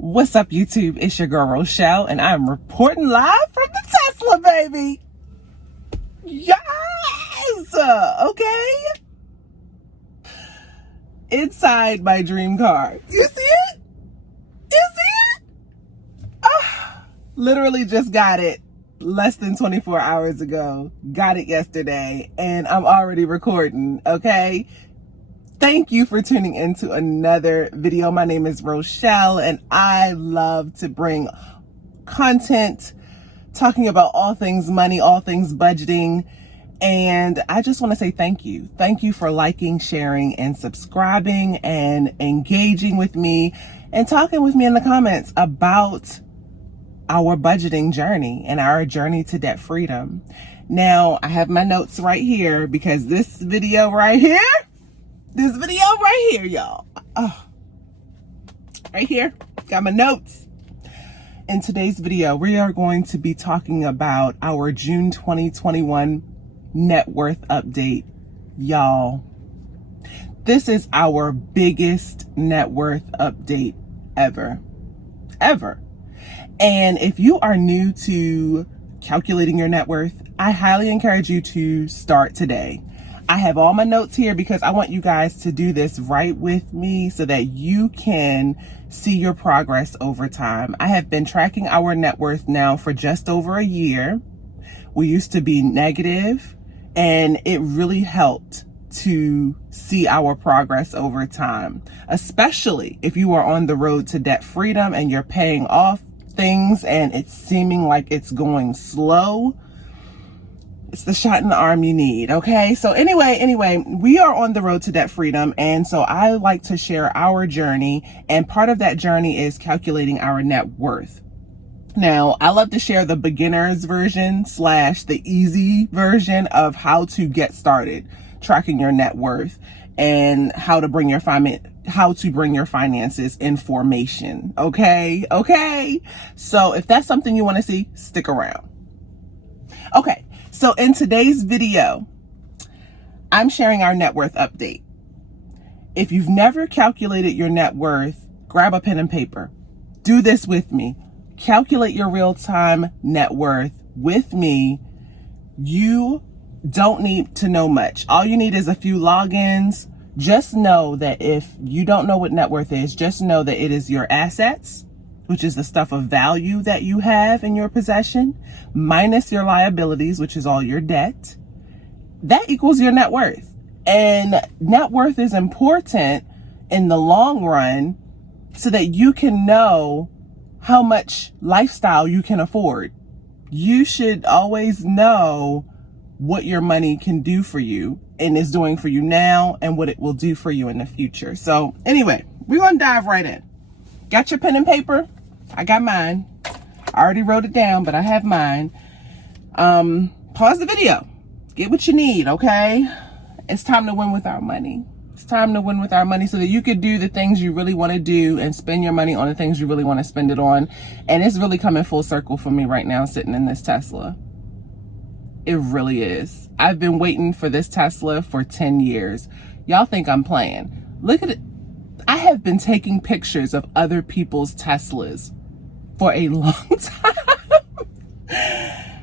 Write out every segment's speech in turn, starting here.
What's up, YouTube? It's your girl, Rochelle, and I'm reporting live from the Tesla, baby. Yes! Okay? Inside my dream car. You see it? You see it? Literally just got it less than 24 hours ago. Got it yesterday, and I'm already recording, okay? Thank you for tuning into another video. My name is Rochelle, and I love to bring content talking about all things money, all things budgeting. And I just want to say thank you. Thank you for liking, sharing, and subscribing and engaging with me and talking with me in the comments about our budgeting journey and our journey to debt freedom. Now, I have my notes right here because this video right here, y'all. Right here, got my notes. In today's video, we are going to be talking about our June 2021 net worth update. Y'all, this is our biggest net worth update ever. And if you are new to calculating your net worth, I highly encourage you to start today. I have all my notes here because I want you guys to do this right with me so that you can see your progress over time. I have been tracking our net worth now for just over a year. We used to be negative, and it really helped to see our progress over time, especially if you are on the road to debt freedom and you're paying off things and it's seeming like it's going slow. It's the shot in the arm you need, okay? So anyway, we are on the road to debt freedom, and so I like to share our journey, and part of that journey is calculating our net worth. Now, I love to share the beginner's version / the easy version of how to get started tracking your net worth and how to bring your finances in formation, okay? So if that's something you want to see, stick around. Okay. So in today's video, I'm sharing our net worth update. If you've never calculated your net worth, grab a pen and paper. Do this with me. Calculate your real-time net worth with me. You don't need to know much. All you need is a few logins. Just know that if you don't know what net worth is, just know that it is your assets, which is the stuff of value that you have in your possession, minus your liabilities, which is all your debt. That equals your net worth. And net worth is important in the long run so that you can know how much lifestyle you can afford. You should always know what your money can do for you and is doing for you now and what it will do for you in the future. So anyway, we're going to dive right in. Got your pen and paper? I got mine. I already wrote it down, but I have mine. Pause the video. Get what you need, okay? It's time to win with our money. It's time to win with our money so that you could do the things you really want to do and spend your money on the things you really want to spend it on. And it's really coming full circle for me right now sitting in this Tesla. It really is. I've been waiting for this Tesla for 10 years. Y'all think I'm playing. Look at it. I have been taking pictures of other people's Teslas for a long time.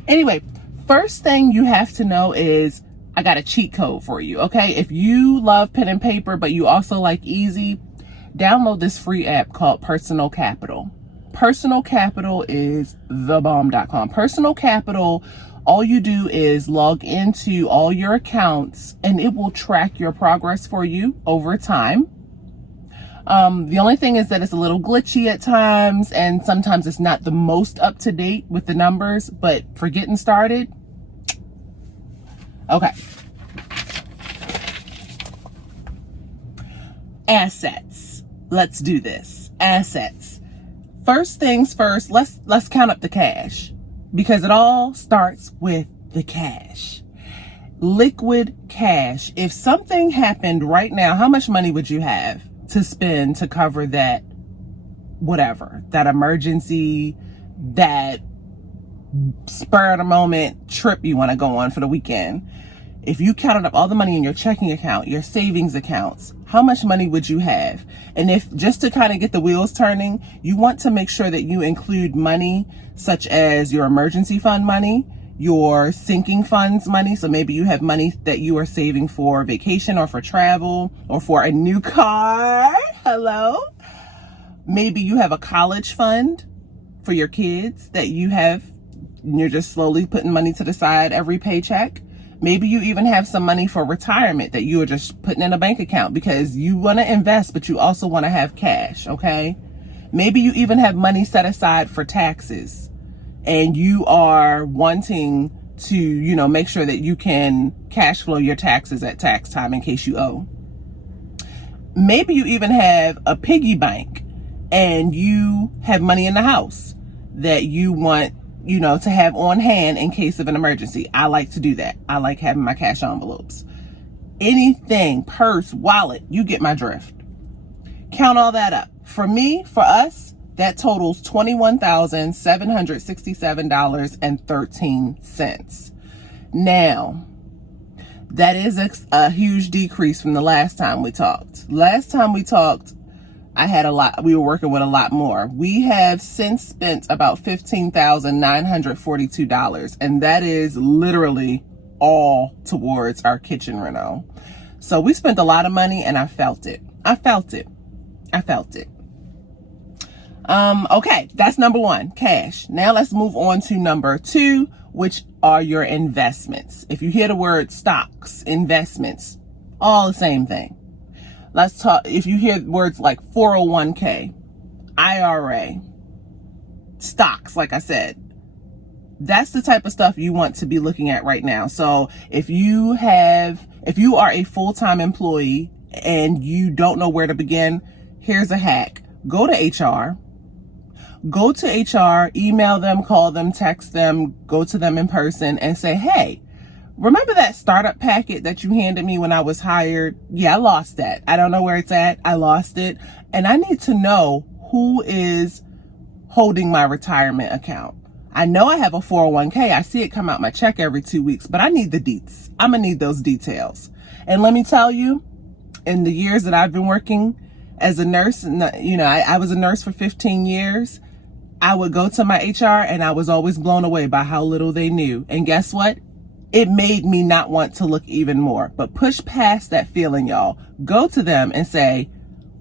Anyway, first thing you have to know is I got a cheat code for you, okay? If you love pen and paper, but you also like easy, download this free app called Personal Capital. Personal Capital is thebomb.com. Personal Capital, all you do is log into all your accounts and it will track your progress for you over time. The only thing is that it's a little glitchy at times, and sometimes it's not the most up to date with the numbers, but for getting started, okay. Assets. Let's do this. Assets. First things first, let's count up the cash because it all starts with the cash. Liquid cash. If something happened right now, how much money would you have to spend to cover that whatever, that emergency, that spur of the moment trip you want to go on for the weekend? If you counted up all the money in your checking account, your savings accounts, how much money would you have? And if, just to kind of get the wheels turning, you want to make sure that you include money such as your emergency fund money, your sinking funds money. So maybe you have money that you are saving for vacation or for travel or for a new car. Hello. Maybe you have a college fund for your kids that you're just slowly putting money to the side every paycheck. Maybe you even have some money for retirement that you are just putting in a bank account because you want to invest, but you also want to have cash, okay? Maybe you even have money set aside for taxes and you are wanting to, make sure that you can cash flow your taxes at tax time in case you owe. Maybe you even have a piggy bank and you have money in the house that you want to have on hand in case of an emergency. I like to do that. I like having my cash envelopes. Anything, purse, wallet, you get my drift. Count all that up. For us, that totals $21,767.13. Now, that is a huge decrease from the last time we talked. Last time we talked, we were working with a lot more. We have since spent about $15,942, and that is literally all towards our kitchen reno. So we spent a lot of money and I felt it. Okay, that's number one, cash. Now let's move on to number two, which are your investments. If you hear the word stocks, investments, all the same thing. Let's talk, if you hear words like 401k, IRA, stocks, like I said, that's the type of stuff you want to be looking at right now. So if you are a full-time employee and you don't know where to begin, here's a hack. Go to HR, email them, call them, text them, go to them in person and say, hey, remember that startup packet that you handed me when I was hired? Yeah, I lost that. I don't know where it's at. I lost it. And I need to know who is holding my retirement account. I know I have a 401k. I see it come out my check every 2 weeks, but I need the deets. I'm going to need those details. And let me tell you, in the years that I've been working as a nurse, and I was a nurse for 15 years, I would go to my HR and I was always blown away by how little they knew. And guess what? It made me not want to look even more. But push past that feeling, y'all. Go to them and say,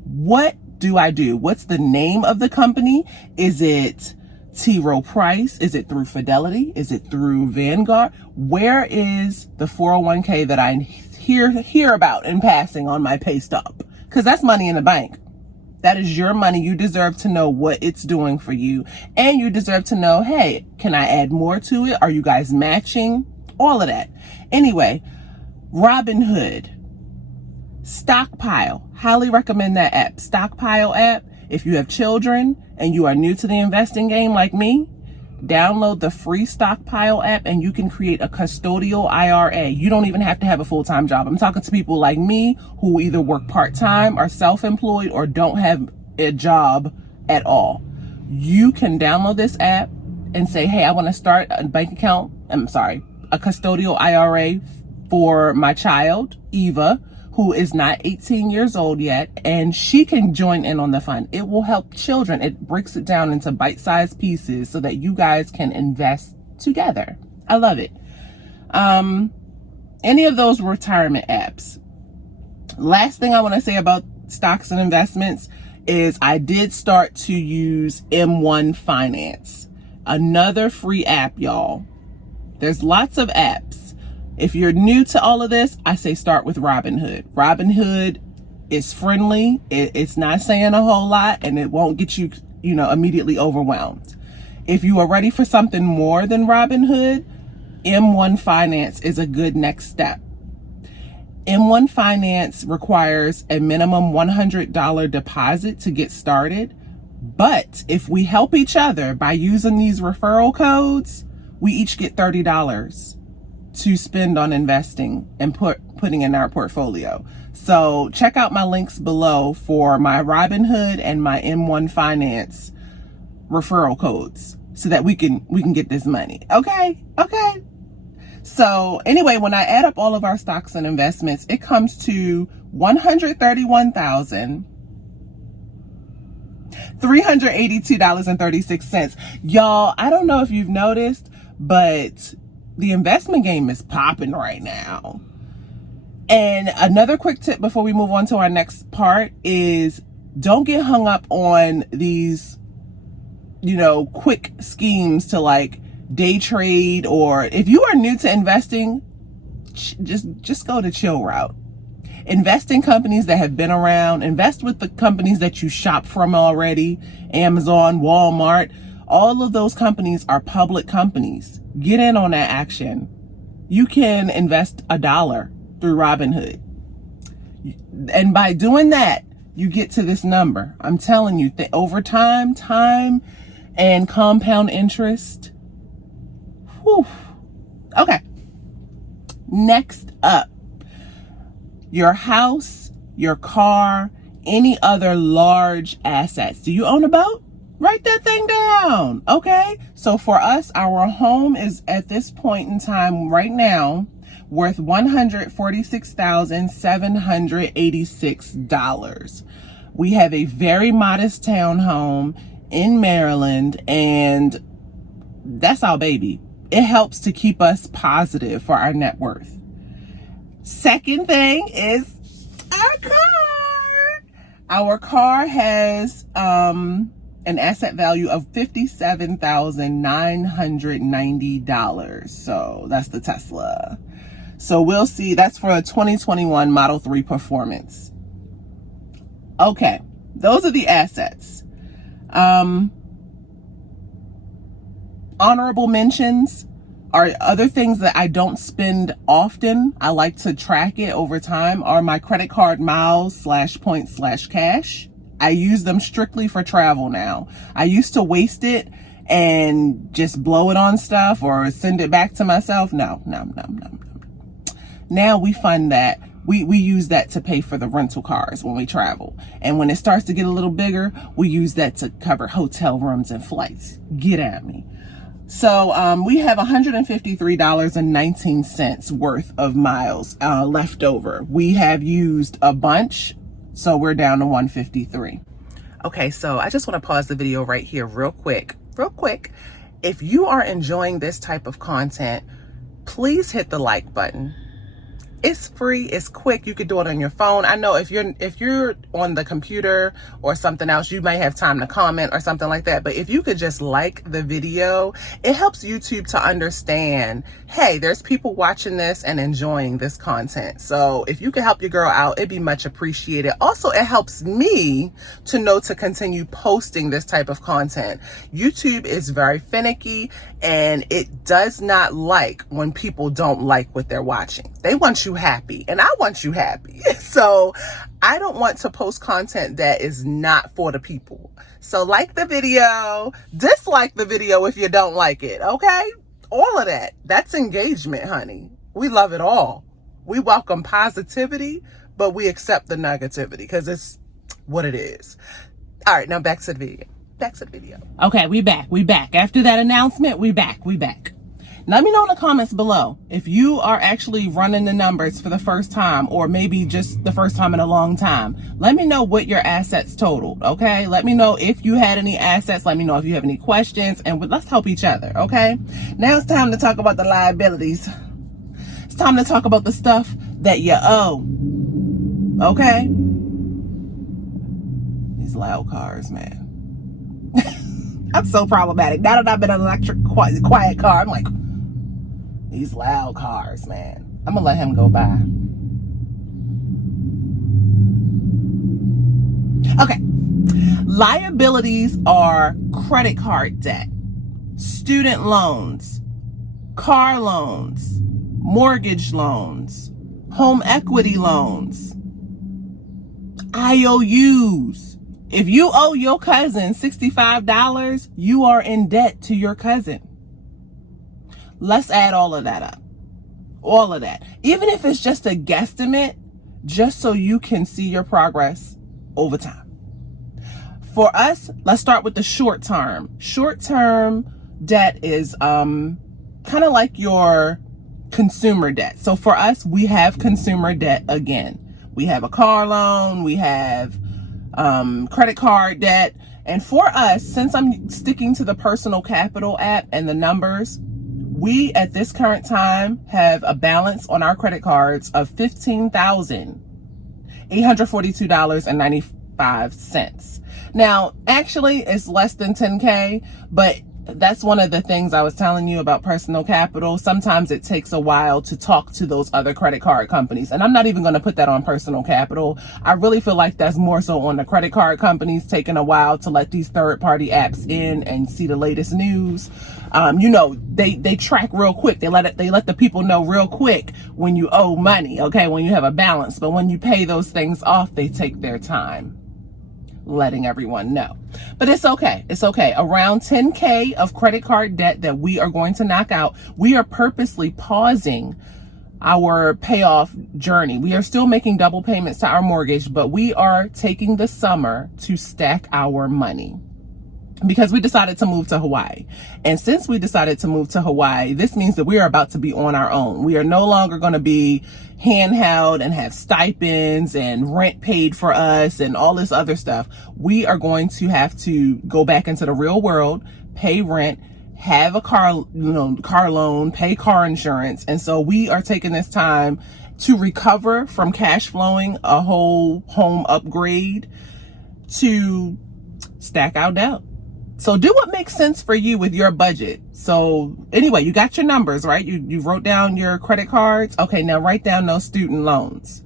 what do I do? What's the name of the company? Is it T. Rowe Price? Is it through Fidelity? Is it through Vanguard? Where is the 401k that I hear about in passing on my pay stub? Because that's money in the bank. That is your money. You deserve to know what it's doing for you. And you deserve to know, hey, can I add more to it? Are you guys matching? All of that. Anyway, Robinhood, Stockpile, highly recommend that app. Stockpile app. If you have children and you are new to the investing game like me, download the free Stockpile app and you can create a custodial IRA. You don't even have to have a full-time job. I'm talking to people like me who either work part-time or self-employed or don't have a job at all. You can download this app and say, hey, I want to start a a custodial IRA for my child, Eva, who is not 18 years old yet, and she can join in on the fund. It will help children. It breaks it down into bite-sized pieces so that you guys can invest together. I love it. Any of those retirement apps. Last thing I want to say about stocks and investments is I did start to use M1 Finance, another free app, y'all. There's lots of apps. If you're new to all of this, I say start with Robinhood. Robinhood is friendly. It's not saying a whole lot and it won't get you, immediately overwhelmed. If you are ready for something more than Robinhood, M1 Finance is a good next step. M1 Finance requires a minimum $100 deposit to get started. But if we help each other by using these referral codes, we each get $30 to spend on investing and putting in our portfolio. So check out my links below for my Robinhood and my M1 Finance referral codes so that we can get this money. Okay. So anyway, when I add up all of our stocks and investments, it comes to $131,382.36. Y'all, I don't know if you've noticed, but the investment game is popping right now. And another quick tip before we move on to our next part is don't get hung up on these, quick schemes to like day trade, or if you are new to investing, just go the chill route. Invest in companies that have been around. Invest with the companies that you shop from already. Amazon, Walmart, all of those companies are public companies. Get in on that action. You can invest $1 through Robinhood. And by doing that, you get to this number. I'm telling you, over time and compound interest. Whew. Okay. Next up, your house, your car, any other large assets. Do you own a boat? Write that thing down. Okay. So for us, our home is at this point in time right now worth $146,786. We have a very modest townhome in Maryland, and that's our baby. It helps to keep us positive for our net worth. Second thing is our car. Our car has an asset value of $57,990. So that's the Tesla. So we'll see. That's for a 2021 Model 3 Performance. Okay, those are the assets. Honorable mentions are other things that I don't spend often. I like to track it over time, are my credit card miles /points/cash. I use them strictly for travel now. I used to waste it and just blow it on stuff or send it back to myself. No. Now we fund that. We use that to pay for the rental cars when we travel. And when it starts to get a little bigger, we use that to cover hotel rooms and flights. Get at me. So we have $153.19 worth of miles left over. We have used a bunch, so we're down to $153. Okay, so I just want to pause the video right here real quick. If you are enjoying this type of content, please hit the like button. It's free, it's quick. You could do it on your phone. I know if you're on the computer or something else, you may have time to comment or something like that. But if you could just like the video, it helps YouTube to understand, hey, there's people watching this and enjoying this content. So if you could help your girl out, it'd be much appreciated. Also, it helps me to know to continue posting this type of content. YouTube is very finicky, and it does not like when people don't like what they're watching. They want you happy, and I want you happy. So I don't want to post content that is not for the people. So like the video, dislike the video if you don't like it, okay? All of that. That's engagement, honey. We love it all. We welcome positivity, but we accept the negativity because it's what it is. All right, now back to the video. Okay, we back. After that announcement, we back. Let me know in the comments below if you are actually running the numbers for the first time, or maybe just the first time in a long time. Let me know what your assets totaled, okay? Let me know if you had any assets. Let me know if you have any questions, and let's help each other, okay? Now it's time to talk about the liabilities. It's time to talk about the stuff that you owe, okay? These loud cars, man. I'm so problematic. Now that I'm in an electric quiet car, I'm like, these loud cars, man. I'm gonna let him go by. Okay. Liabilities are credit card debt, student loans, car loans, mortgage loans, home equity loans, IOUs. If you owe your cousin $65, you are in debt to your cousin. Let's add all of that up. All of that. Even if it's just a guesstimate, just so you can see your progress over time. For us, let's start with the short term. Short term debt is kind of like your consumer debt. So for us, we have consumer debt again. We have a car loan. We have credit card debt. And for us, since I'm sticking to the personal capital app and the numbers, we at this current time have a balance on our credit cards of $15,842.95. Now, actually, it's less than 10K, but that's one of the things I was telling you about personal capital. Sometimes it takes a while to talk to those other credit card companies. And I'm not even going to put that on personal capital. I really feel like that's more so on the credit card companies taking a while to let these third-party apps in and see the latest news. They track real quick. They let the people know real quick when you owe money, okay, when you have a balance. But when you pay those things off, they take their time letting everyone know. But it's okay. It's okay. Around 10K of credit card debt that we are going to knock out. We are purposely pausing our payoff journey. We are still making double payments to our mortgage, but we are taking the summer to stack our money because we decided to move to Hawaii. And since we decided to move to Hawaii, this means that we are about to be on our own. We are no longer going to be handheld and have stipends and rent paid for us and all this other stuff. We are going to have to go back into the real world, pay rent, have a car loan, pay car insurance. And so we are taking this time to recover from cash flowing a whole home upgrade to stack our debt. So do what makes sense for you with your budget. So anyway, you got your numbers, right? You wrote down your credit cards. Okay, now write down those student loans.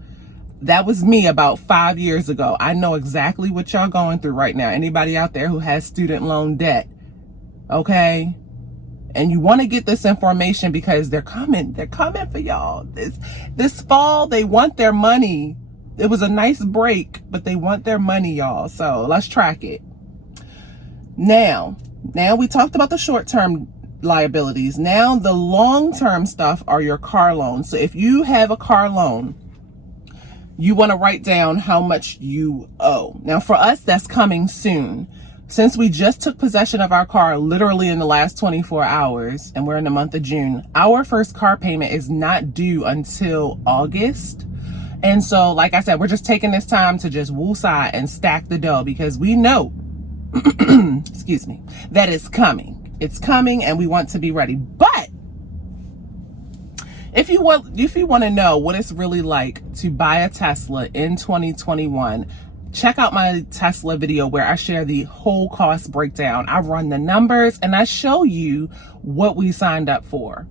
That was me about 5 years ago. I know exactly what y'all going through right now. Anybody out there who has student loan debt, okay? And you want to get this information because they're coming for y'all. This fall, they want their money. It was a nice break, but they want their money, y'all. So let's track it. Now we talked about the short-term liabilities. Now the long-term stuff are your car loans. So if you have a car loan, you want to write down how much you owe. Now for us, that's coming soon. Since we just took possession of our car literally in the last 24 hours, and we're in the month of June, our first car payment is not due until August. And so, like I said, we're just taking this time to just woosah and stack the dough because we know excuse me, that is coming. It's coming and we want to be ready. But if you want to know what it's really like to buy a Tesla in 2021, check out my Tesla video where I share the whole cost breakdown. I run the numbers and I show you what we signed up for.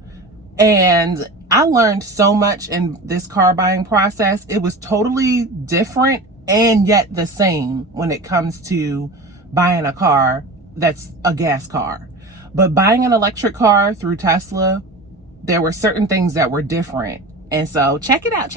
And I learned so much in this car buying process. It was totally different and yet the same when it comes to buying a car that's a gas car. But buying an electric car through Tesla, there were certain things that were different. And so check it out.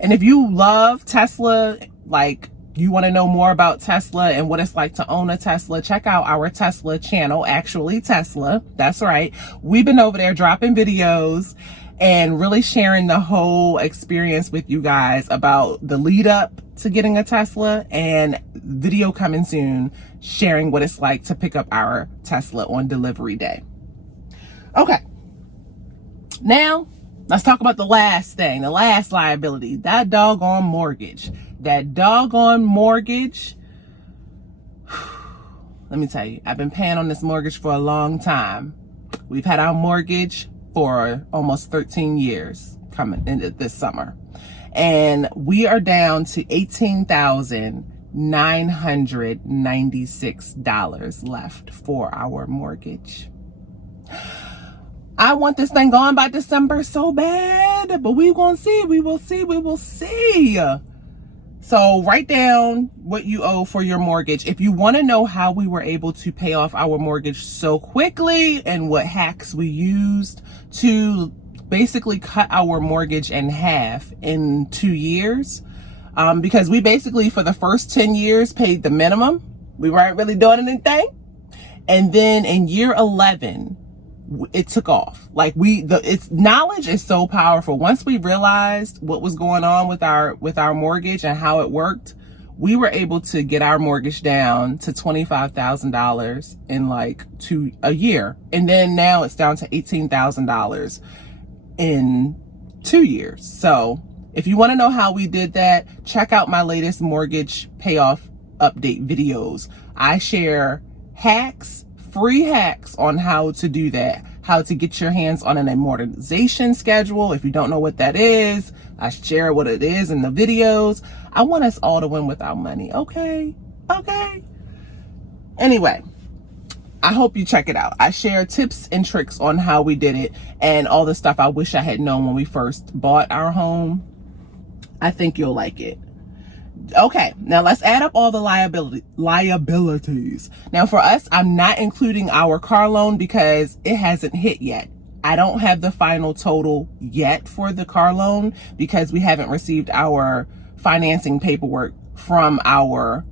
And if you love Tesla, like you want to know more about Tesla and what it's like to own a Tesla, check out our Tesla channel, Actually Tesla. That's right. We've been over there dropping videos and really sharing the whole experience with you guys about the lead up to getting a Tesla, and video coming soon sharing what it's like to pick up our Tesla on delivery day. Okay. Now, let's talk about the last thing, the last liability, that doggone mortgage. That doggone mortgage. Let me tell you, I've been paying on this mortgage for a long time. We've had our mortgage for almost 13 years coming into this summer. And we are down to $18,996 left for our mortgage. I want this thing gone by December so bad, but we will see. So write down what you owe for your mortgage. If you want to know how we were able to pay off our mortgage so quickly and what hacks we used to basically cut our mortgage in half in 2 years, because we basically for the first 10 years paid the minimum. We weren't really doing anything. And then in year 11, it took off. Like it's knowledge is so powerful. Once we realized what was going on with our mortgage and how it worked, we were able to get our mortgage down to $25,000 in a year. And then now it's down to $18,000 in 2 years. So If you want to know how we did that, check out my latest mortgage payoff update videos. I share hacks, free hacks on how to do that, how to get your hands on an amortization schedule. If you don't know what that is, I share what it is in the videos. I want us all to win with our money. Okay. Anyway, I hope you check it out. I share tips and tricks on how we did it and all the stuff I wish I had known when we first bought our home. I think you'll like it. Okay, now let's add up all the liabilities. Now for us, I'm not including our car loan because it hasn't hit yet. I don't have the final total yet for the car loan because we haven't received our financing paperwork from our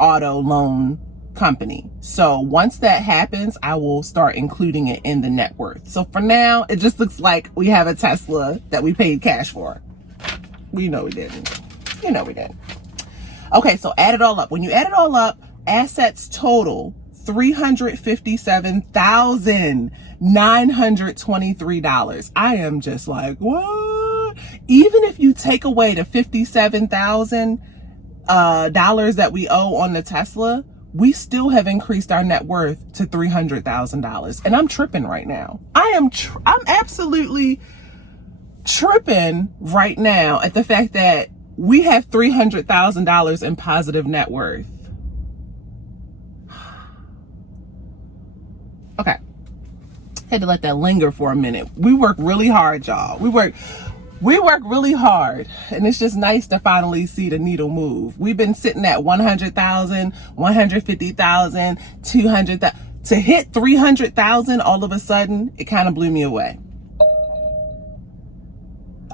auto loan company. So once that happens, I will start including it in the net worth. So for now, it just looks like we have a Tesla that we paid cash for. We know we didn't. You know we didn't. Okay, so add it all up. When you add it all up, assets total $357,923. I am just like, what? Even if you take away the $57,000 that we owe on the Tesla, we still have increased our net worth to $300,000. And I'm tripping right now. I'm absolutely tripping right now at the fact that we have $300,000 in positive net worth. Okay. Had to let that linger for a minute. We work really hard, y'all. We work really hard, and it's just nice to finally see the needle move. We've been sitting at 100,000, 150,000, 200,000. To hit 300,000 all of a sudden, it kind of blew me away.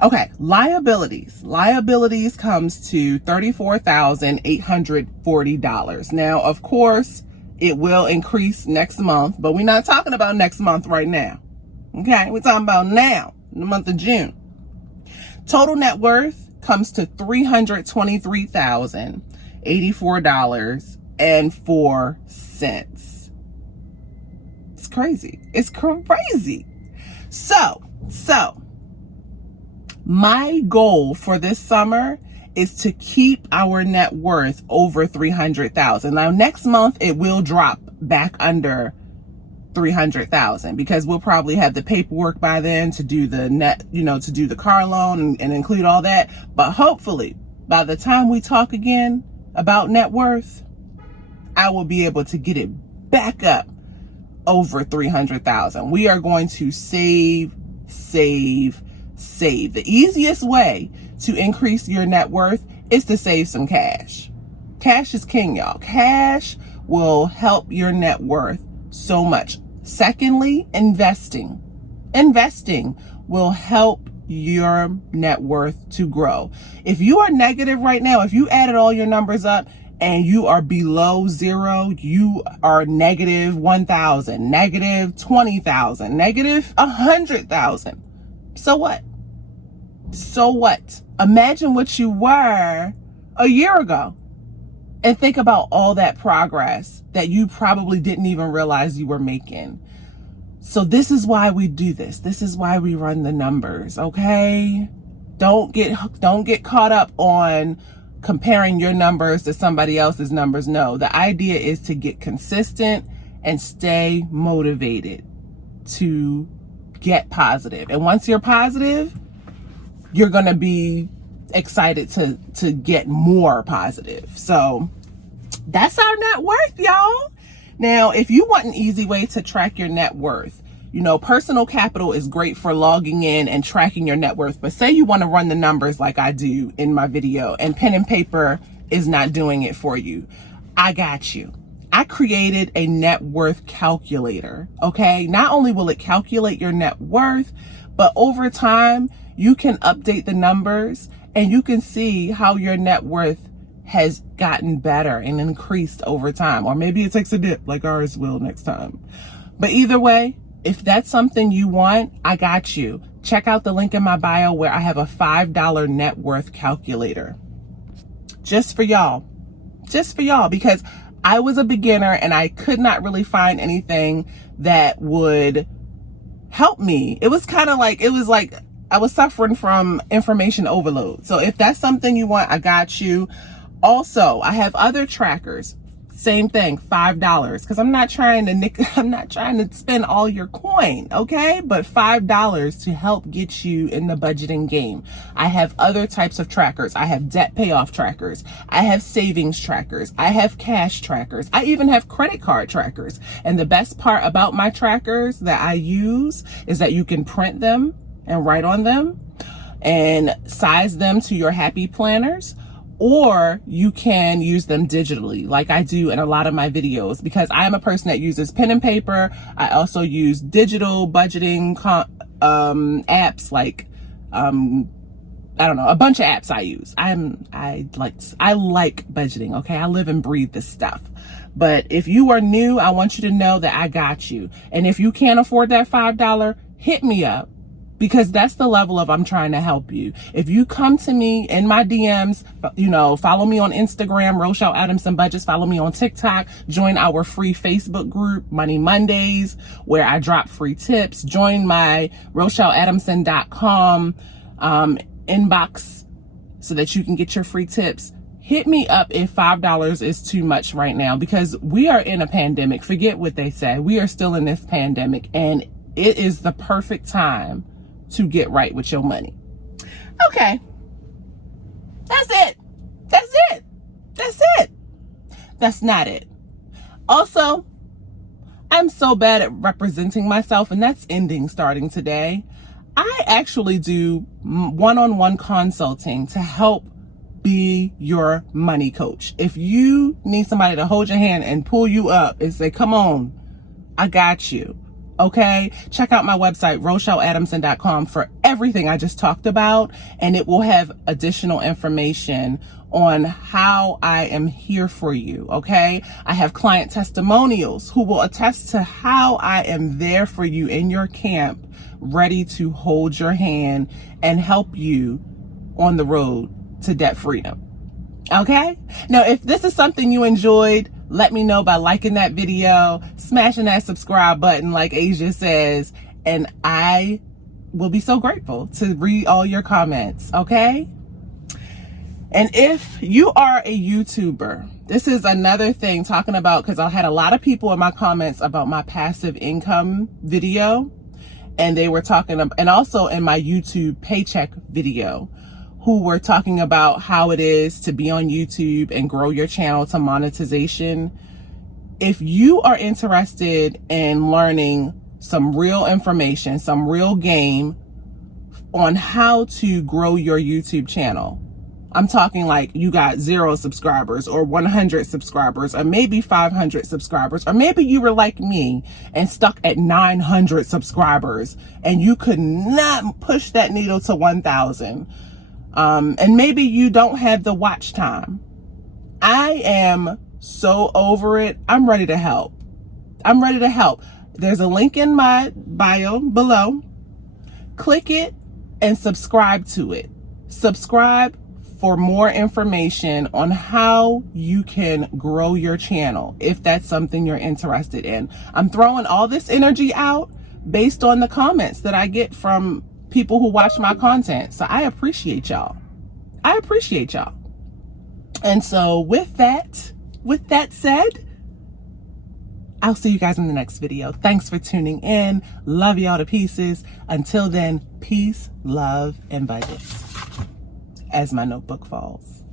Okay, liabilities. Liabilities comes to $34,840. Now, of course, it will increase next month, but we're not talking about next month right now. Okay, we're talking about now, in the month of June. Total net worth comes to $323,084.04. It's crazy. It's crazy. So, my goal for this summer is to keep our net worth over 300,000. Now, next month it will drop back under 300,000 because we'll probably have the paperwork by then to do the net, to do the car loan and include all that. But hopefully by the time we talk again about net worth, I will be able to get it back up over 300,000. We are going to save. The easiest way to increase your net worth is to save some cash. Cash is king, y'all. Cash will help your net worth so much. Secondly, investing. Investing will help your net worth to grow. If you are negative right now, if you added all your numbers up and you are below zero, you are negative 1,000, negative 20,000, negative 100,000. So what? So what? Imagine what you were a year ago and think about all that progress that you probably didn't even realize you were making. So this is why we do this. This is why we run the numbers, okay? Don't get caught up on comparing your numbers to somebody else's numbers. No, the idea is to get consistent and stay motivated to get positive. And once you're positive, you're going to be excited to get more positive. So that's our net worth, y'all. Now, if you want an easy way to track your net worth, Personal Capital is great for logging in and tracking your net worth. But say you want to run the numbers like I do in my video and pen and paper is not doing it for you. I got you. I created a net worth calculator, okay? Not only will it calculate your net worth, but over time, you can update the numbers and you can see how your net worth has gotten better and increased over time. Or maybe it takes a dip like ours will next time. But either way, if that's something you want, I got you. Check out the link in my bio where I have a $5 net worth calculator. Just for y'all, because I was a beginner and I could not really find anything that would help me. It was like I was suffering from information overload. So if that's something you want, I got you. Also, I have other trackers. Same thing, $5, because I'm not trying to spend all your coin, okay? But $5 to help get you in the budgeting game. I have other types of trackers. I have debt payoff trackers. I have savings trackers. I have cash trackers. I even have credit card trackers. And the best part about my trackers that I use is that you can print them and write on them and size them to your happy planners. Or you can use them digitally like I do in a lot of my videos, because I am a person that uses pen and paper. I also use digital budgeting apps like, I don't know, a bunch of apps I use. I like budgeting, okay? I live and breathe this stuff. But if you are new, I want you to know that I got you. And if you can't afford that $5, hit me up. Because that's the level of I'm trying to help you. If you come to me in my DMs, follow me on Instagram, Rochelle Adamson Budgets, follow me on TikTok, join our free Facebook group, Money Mondays, where I drop free tips, join my RochelleAdamson.com inbox so that you can get your free tips. Hit me up if $5 is too much right now, because we are in a pandemic. Forget what they said. We are still in this pandemic, and it is the perfect time to get right with your money. Okay. That's it. That's it. That's it. That's not it. Also, I'm so bad at representing myself, and that's ending starting today. I actually do one-on-one consulting to help be your money coach. If you need somebody to hold your hand and pull you up and say, come on, I got you. Okay, check out my website, RochelleAdamson.com, for everything I just talked about, and it will have additional information on how I am here for you, okay? I have client testimonials who will attest to how I am there for you in your camp, ready to hold your hand and help you on the road to debt freedom, okay? Now, if this is something you enjoyed, let me know by liking that video, smashing that subscribe button like Asia says, and I will be so grateful to read all your comments, okay? And if you are a YouTuber, this is another thing talking about, because I had a lot of people in my comments about my passive income video, and they were talking, and also in my YouTube paycheck video, who were talking about how it is to be on YouTube and grow your channel to monetization. If you are interested in learning some real information, some real game on how to grow your YouTube channel, I'm talking like you got 0 subscribers or 100 subscribers or maybe 500 subscribers, or maybe you were like me and stuck at 900 subscribers and you could not push that needle to 1,000. And maybe you don't have the watch time. I am so over it. I'm ready to help. I'm ready to help. There's a link in my bio below. Click it and subscribe to it. Subscribe for more information on how you can grow your channel if that's something you're interested in. I'm throwing all this energy out based on the comments that I get from people who watch my content. So I appreciate y'all. I appreciate y'all. And so with that said, I'll see you guys in the next video. Thanks for tuning in. Love y'all to pieces. Until then, peace, love, and budgets. As my notebook falls.